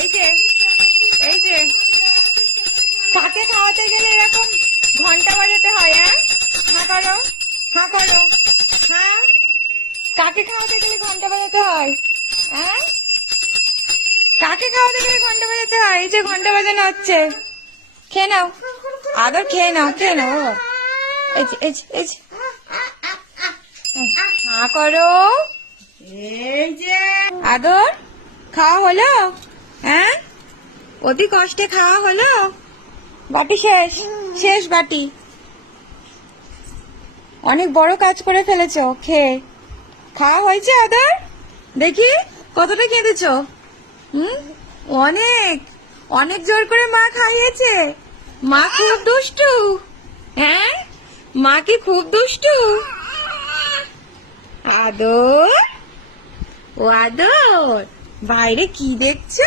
এই যে এই যে কাকে খাওয়াতে গেলে এরকম ঘন্টা বাজাতে হয়? হ্যাঁ করো, হ্যাঁ করো, হ্যাঁ কাকে খাওয়াতে গেলে ঘন্টা বাজাতে হয়? হ্যাঁ কাকে খাওয়াতে গেলে ঘন্টা বাজাতে হয়? এই যে ঘন্টা বাজানো হচ্ছে, খেয়ে নাও আদর, খেয়ে নাও, খেয়ে নাও বাবা। এই যে এই যে এই যে হ্যাঁ করো, এই যে আদর, খাওয়া হলো? হ্যাঁ অতি কষ্টে খাওয়া হলো? বাটি শেষ, শেষ বাটি। অনেক বড় কাজ করে ফেলেছো খেয়ে। খাওয়া হয়েছে আদর? দেখি কতটা কেঁদেছো? অনেক, অনেক জোর করে মা খাইয়েছে। মা খুব দুষ্টু। হ্যাঁ মা কি খুব দুষ্টু? আদর, ও আদর, বাইরে কি দেখছো?